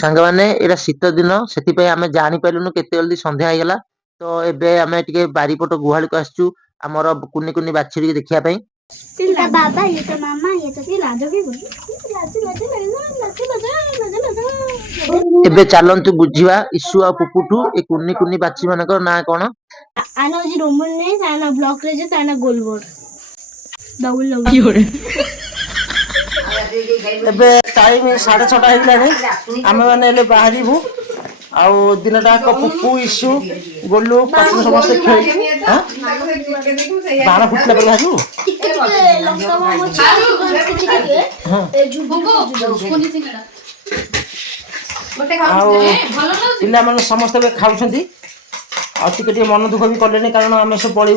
सांग माने एटा शीत दिन से आम जापारूनु के जल्दी संध्या होगला तो एबे आम टे बारीपट गुहाल को आसचु आमर कुनी कुनी बाछी देखा बाबा ये तो मामा ये तो लाजो के एबे चलंतु बुझीवा इशु आ पुपुठू ए कुनी कुनी बाछी मानकर ना कोन आना जी रोमन ने साना ब्लॉक रे जे साना गोलगोड बाउल लव एबे टाइम 6:30 हेलानी आमे माने ले बाहरीबू आ दिनटा पुपु इशु गोलू पाछन समस्त खेल हां बारा फुटला पर भाजू पिला मन समस्त खाऊछंती आ टिके मन दुख भी कले कारण आम सब पड़ू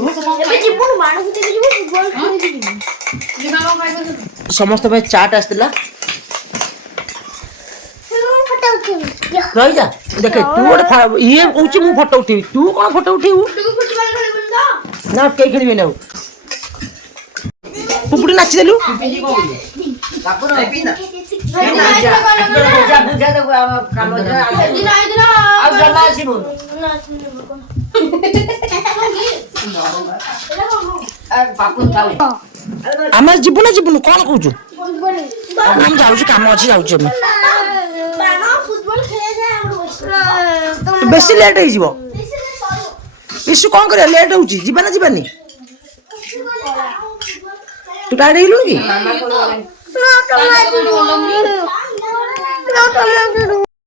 समस्त भाई चाट आसला रही जा देखे तू गोटे ये हूँ मु फोटो उठेबी तू कौन फोटो उठेबू ना कई खेल ना पुपुटी नाची देलु आम जीवु ना जीवनु कौन कहूँ जाऊँ कम अच्छी जाऊँ बेसी लेट हो इशू कौन कर लेट हो जीवाना जीवानी तू टाइड हेलु कि